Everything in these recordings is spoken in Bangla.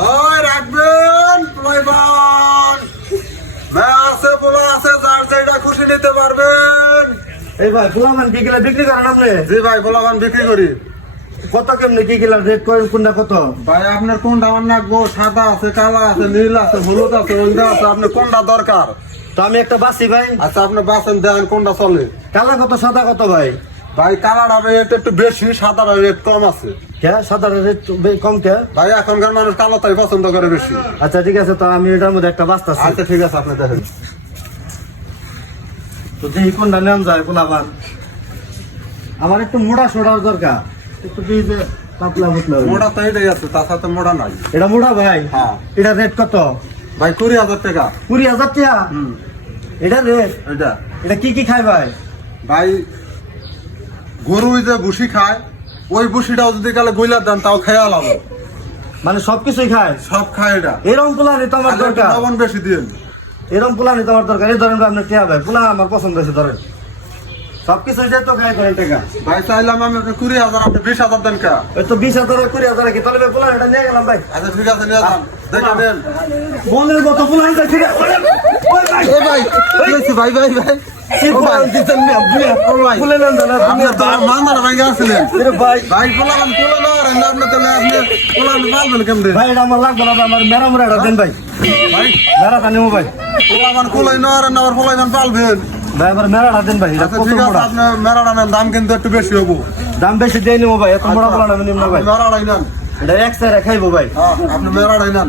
ওই রাখবেন প্লাইবান আছে পোলা আছে যার যেটা খুশি নিতে পারবেন। এই ভাই পোলামান কি কিলা বিক্রি করেন আপনি? জি ভাই পোলাবান বিক্রি করি। কত কেমনে কি কিলা রেট করেন, কোনটা কত? ভাই আপনার কোনটা আমার নাকবো? সাদা আছে, কালা আছে, নীল আছে, হলুদ আছে, ওইটা আছে, আপনার কোনটা দরকার? তো আমি একটা বাসি ভাই। আচ্ছা আপনি বাসেন দেন কোনটা চলে। কালা কত সাদা কত ভাই? ভাই কালাটা রেট একটু বেশি, সাদাটা রেট কম আছে। কে সাদা রেট কম কে? ভাই এখনকার মানুষ কালোটাই পছন্দ করে বেশি। আচ্ছা ঠিক আছে, তো আমি এটার মধ্যে একটা বাস্তা আছে। আচ্ছা ঠিক আছে আপনি দেখেন। তো দেখি কোনটা নেন যায় পোলামান। আমার একটু মোটা সোডার দরকার, একটু এই যে পাতলা পাতলা। মোটা তো এটাই আছে, তার সাথে মোটা নাই। এটা মোটা ভাই? হ্যাঁ। এটা রেট কত ভাই 20,000 টাকা। 20,000 টাকা? এটা রেট? এটা এটা কি কি খায় ভাই? ভাই গরু যে ভুসি খায়, ওই ভুসিটাও যদি কালে গইলার দেন তাও খেয়াল হবে। মানে সবকিছুই খায়? সব খায় এটা। এরকম পোলানি তো আমার দরকার। লবণ বেশি দিন। এরকম পোলানি তো আমার দরকার। এই ধরেন আপনার টিয়া ভাই, পোলা আমার পছন্দ হয়েছে ধরেন। সবকিছু যে তো খায় করেন টাকা। ভাই চাইলাম আমি 20,000, আপনি 20,000 দেন কা? ওই তো 20,000 20,000 কি তাহলে পোলা এটা নিয়ে গেলাম ভাই। আচ্ছা ঠিক আছে নিয়ে যান, দেখে নেন। মনের মতো পোলা আনতে ঠিক আছে। ওই ভাই, এ ভাই কি হয়েছে? ভাই ভাই ভাই কি পোলা দিতেন না আপনি? পোলা নেন না আপনি তো মান্দার ভাঙ্গা আসছিলেন। ভাই। ভাই পোলাগান পোলা না আর আপনি তাহলে আপনি পোলা পালবেন কেমনে? ভাই এটা আমার লাগবে না, আমার মেরা মুরাটা দেন ভাই। ভাই মেরাটা নেবো ভাই। পোলাগান কোলাই না আর আবার পোলাগান পালবেন। ভাই আমার মেরাটা দেন ভাই। এটা আচ্ছা কত ঠিক আছে, মোটা? আপনি মেরাটা নেন, দাম কিন্তু একটু বেশি হবো। দাম বেশি দিয়ে নেবো ভাই, এত মোটা পোলা আমি নেব না ভাই। মেরাটাই নেন। এটা এক সাইড খাইবো ভাই। হ্যাঁ আপনি মেরাটাই নেন।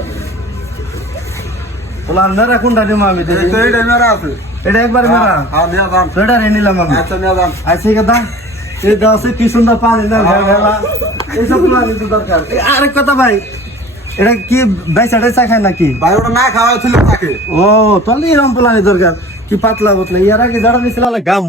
পোলা মেরা কোনটা নেবো আমি দেখি। এইটাই মেরা আছে। এটা একবার মেরা? হ্যাঁ নিয়ে যান। তো এটা নিলাম আমি। আচ্ছা নিয়ে যান। আচ্ছা কথা এই দাসে কি সুন্দর পানি না ভেলা এইসব পোলা কিন্তু দরকার। আরেক কথা ভাই, এটা কি বেচা টেচা খায় নাকি? ভাই ওটা না খাওয়া ছিল তাকে। ও তাহলে এরকম পোলানি দরকার। কি পাতলা পাতলা ইয়ার আগে যারা নিছিল গাম